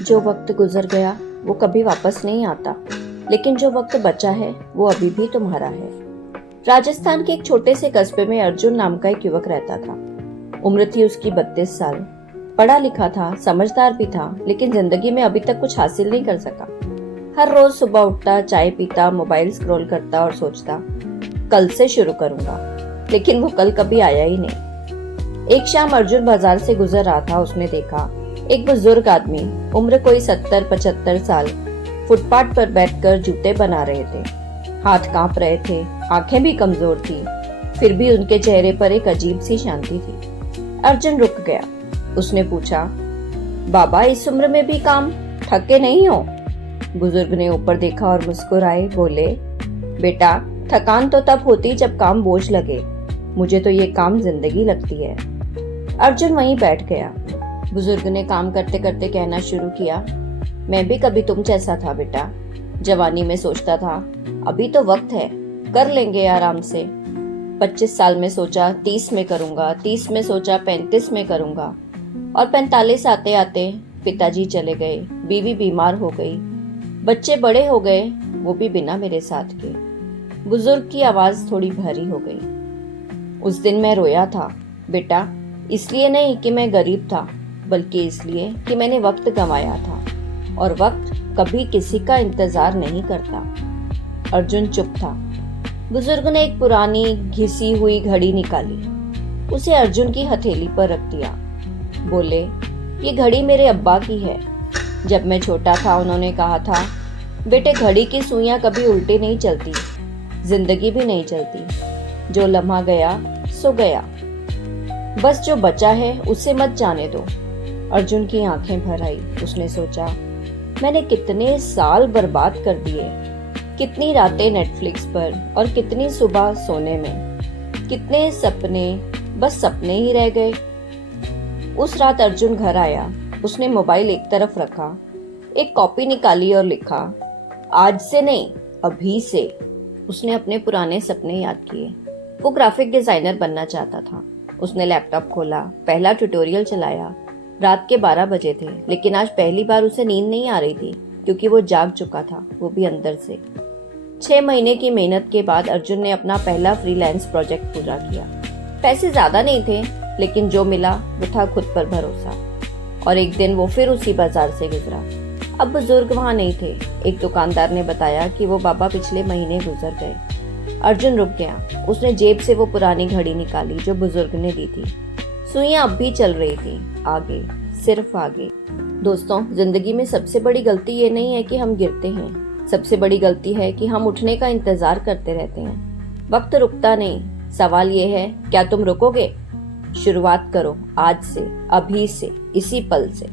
जो वक्त गुजर गया वो कभी वापस नहीं आता, लेकिन जो वक्त बचा है वो अभी भी तुम्हारा है। राजस्थान के एक छोटे से कस्बे में अर्जुन नाम का एक युवक रहता था। उम्र थी उसकी 32 साल। पढ़ा लिखा था, समझदार भी था, लेकिन जिंदगी में अभी तक कुछ हासिल नहीं कर सका। हर रोज सुबह उठता, चाय पीता, मोबाइल स्क्रॉल करता और सोचता कल से शुरू करूंगा, लेकिन वो कल कभी आया ही नहीं। एक शाम अर्जुन बाजार से गुजर रहा था। उसने देखा एक बुजुर्ग आदमी, उम्र कोई 70-75 साल, फुटपाथ पर बैठकर जूते बना रहे थे। हाथ कांप रहे थे, आंखें भी कमजोर थी, फिर भी उनके चेहरे पर एक अजीब सी शांति थी। अर्जुन रुक गया। उसने पूछा, बाबा इस उम्र में भी काम, थके नहीं हो? बुजुर्ग ने ऊपर देखा और मुस्कुराए बोले, बेटा थकान तो तब होती जब काम बोझ लगे, मुझे तो ये काम जिंदगी लगती है। अर्जुन वहीं बैठ गया। बुजुर्ग ने काम करते करते कहना शुरू किया, मैं भी कभी तुम जैसा था बेटा। जवानी में सोचता था अभी तो वक्त है, कर लेंगे आराम से। 25 साल में सोचा 30 में करूंगा, 30 में सोचा 35 में करूंगा, और 45 आते आते पिताजी चले गए, बीवी बीमार हो गई, बच्चे बड़े हो गए, वो भी बिना मेरे साथ के। बुजुर्ग की आवाज थोड़ी भारी हो गई। उस दिन मैं रोया था बेटा, इसलिए नहीं कि मैं गरीब था, बल्कि इसलिए कि मैंने वक्त गंवाया था, और वक्त कभी किसी का इंतजार नहीं करता। अर्जुन चुप था। बुजुर्ग ने एक पुरानी घिसी हुई घड़ी निकाली, उसे अर्जुन की हथेली पर रख दिया। बोले, ये घड़ी मेरे अब्बा की है। जब मैं छोटा था उन्होंने कहा था, बेटे घड़ी की सुइयां कभी उल्टी नहीं चलती, जिंदगी भी नहीं चलती। जो लम्हा गया सो गया, बस जो बचा है उसे मत जाने दो। अर्जुन की आंखें भर आई। उसने सोचा, मैंने कितने साल बर्बाद कर दिए, कितनी रातें नेटफ्लिक्स पर और कितनी सुबह सोने में, कितने सपने बस सपने ही रह गए। उस रात अर्जुन घर आया। उसने मोबाइल एक तरफ रखा, एक कॉपी निकाली और लिखा, आज से नहीं अभी से। उसने अपने पुराने सपने याद किए। वो ग्राफिक डिजाइनर बनना चाहता था। उसने लैपटॉप खोला, पहला ट्यूटोरियल चलाया। रात के 12 बजे थे, लेकिन आज पहली बार उसे नींद नहीं आ रही थी, क्योंकि वो जाग चुका था, वो भी अंदर से। 6 महीने की मेहनत के बाद अर्जुन ने अपना पहला फ्रीलांस प्रोजेक्ट पूरा किया। पैसे ज्यादा नहीं थे, लेकिन जो मिला वो था खुद पर भरोसा। और एक दिन वो फिर उसी बाजार से गुजरा। अब बुजुर्ग वहां नहीं थे। एक दुकानदार ने बताया कि वो बाबा पिछले महीने गुजर गए। अर्जुन रुक गया। उसने जेब से वो पुरानी घड़ी निकाली जो बुजुर्ग ने दी थी। सुइयां अब भी चल रही थी, आगे, सिर्फ आगे। दोस्तों, जिंदगी में सबसे बड़ी गलती ये नहीं है कि हम गिरते हैं, सबसे बड़ी गलती है कि हम उठने का इंतजार करते रहते हैं। वक्त रुकता नहीं। सवाल ये है, क्या तुम रुकोगे? शुरुआत करो आज से, अभी से, इसी पल से।